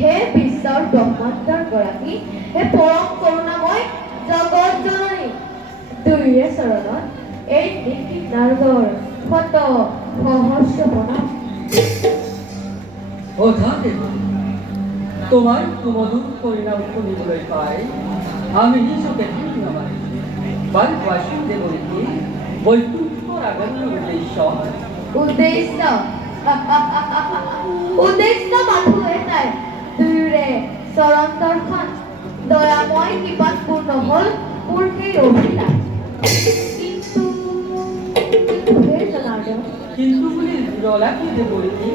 হে বিশ্বৰ ব্ৰহ্মাণ্ডৰ গৰাকী, হে পৰম কৰোণাময় জগত জননী, দুইৰে চৰণত এই নিকি নাৰদৰ শত সহস্ৰ প্ৰণাম। তোমার সুমধুর পরিণাম শুনিবলৈ পাই আমি নিজকে ধন্য মানিছো। বারবাসী দেবরীকে বৈকুণ্ঠৰ আগমনৰ উদ্দেশ্য মাথো এটাই, দুইৰে চৰণ দৰ্শন, দয়াময় কৃপাত পূৰ্ণ হল মোৰ সেই অভিলাষ। কিন্তু বুলি ৰলাকি দেবরীকে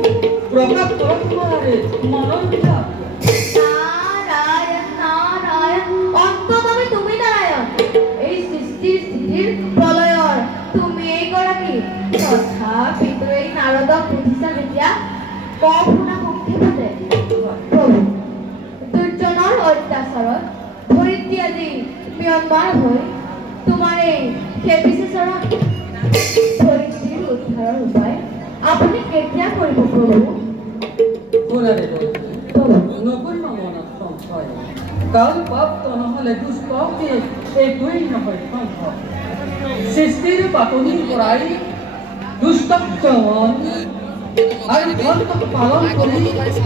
প্ৰকাশ কৰক তোমাৰে মনৰ বিলাস। নারায়ণ নারায়ণ, অন্ততমে তুমি নারায়ণ, এই সৃষ্টিৰ স্থিতিৰ প্ৰলয়ৰ তুমি এই গৰাকী। তথাপিতো এই নাৰদক বুধিছা যেতিয়া কম শুনা সংক্ষেপতে, প্ৰভু দুৰ্জনৰ অত্যাচাৰত ধৰিত্ৰী আজি ম্ৰিয়মাণ হৈ তোমাৰ এই সেবিছে চৰণ। ধৰিত্ৰীৰ উদ্ধাৰৰ উপায় আপুনি কেতিয়া কৰিব প্ৰভু? নকৰিবা মনত সংশয়, কাল প্ৰাপ্ত নহলে দুষ্কৰ্মে একোৱেই নহয় সম্ভৱ। সৃষ্টিৰ পাতনিৰ পৰাই দুষ্টক মন আৰু ধৰ্মক পালন কৰি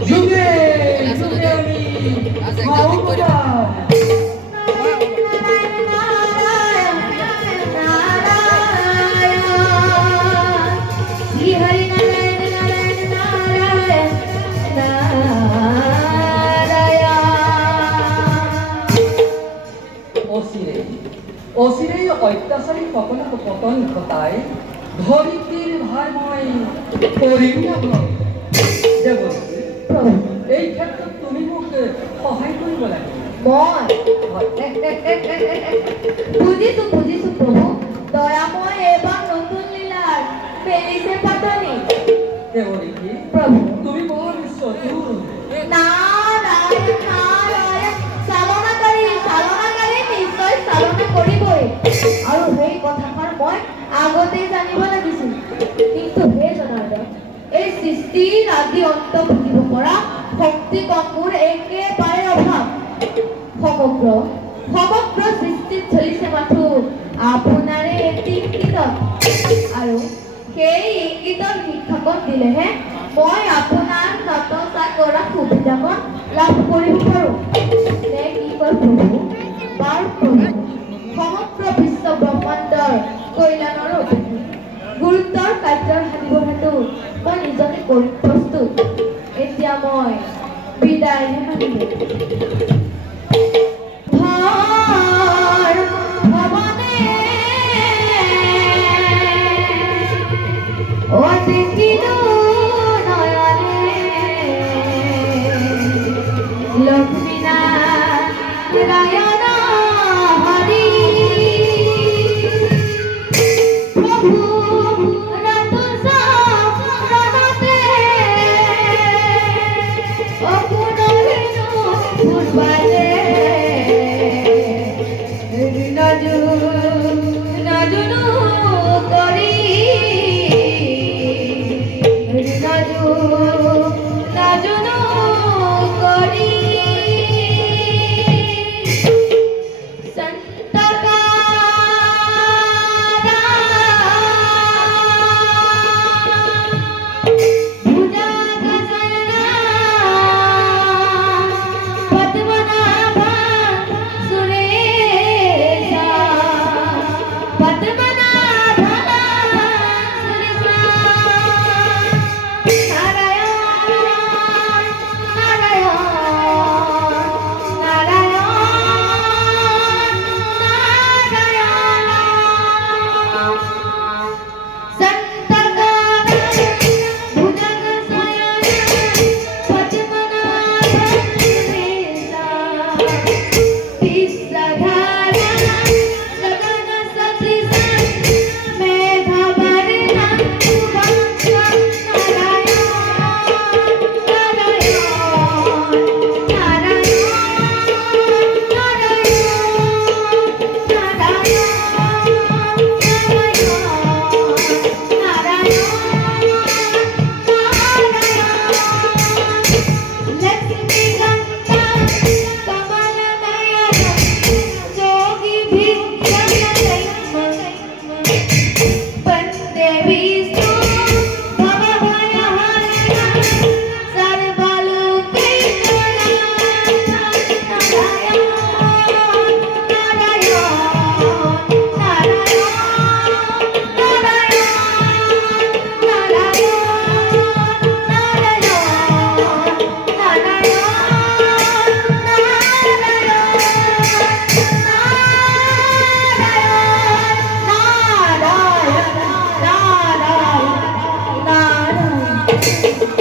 যুগে যুগে আমি অচিৰেই অত্যাচাৰী সকলক পতন ঘটাই ধৰিত্ৰীৰ ভাৰময় কৰিম এই ক্ষেত্ৰত তুমি মোক সহায় কৰিব লাগে। বুজিছো বুজিছো প্ৰভু, দয়াময় এবাৰ নতুন লীলাৰ পেলিছে পাতনি। দেৱৰীকে প্ৰভু তুমি বৰ চতুৰ। নাৰায়ণ নাৰায়ণ, চালনাকাৰী চালনাকাৰী নিশ্চয় চালনা কৰিবই, আৰু সেই কথাষাৰ মই আগতেই জানিব লাগিছিল। কিন্তু হে জনাৰ্দন, এই সৃষ্টিৰ আদি অন্ত বুজিব পৰা শক্তি কম্পুৰ একেবাৰে অভাৱ। সমগ্ৰ সৃষ্টিত চলিছে মাথো আপোনাৰে এটি ইংগিতত, আৰু সেই ইংগিতৰ শিক্ষাকণ দিলেহে মই আপোনাৰ নতচা কৰা সুবিধাকণ লাভ কৰিব পাৰোঁ। নে কি কয় প্ৰভু? বাৰ প্ৰভু, সমগ্ৰ বিশ্ব ব্ৰহ্মাণ্ডৰ কল্যাণৰ অতিথি গুৰুত্বৰ কাৰ্যৰ সাধিব হেতু মই নিজকে কৰি প্ৰস্তুত। এতিয়া মই বিদায়হে মানিলোঁ।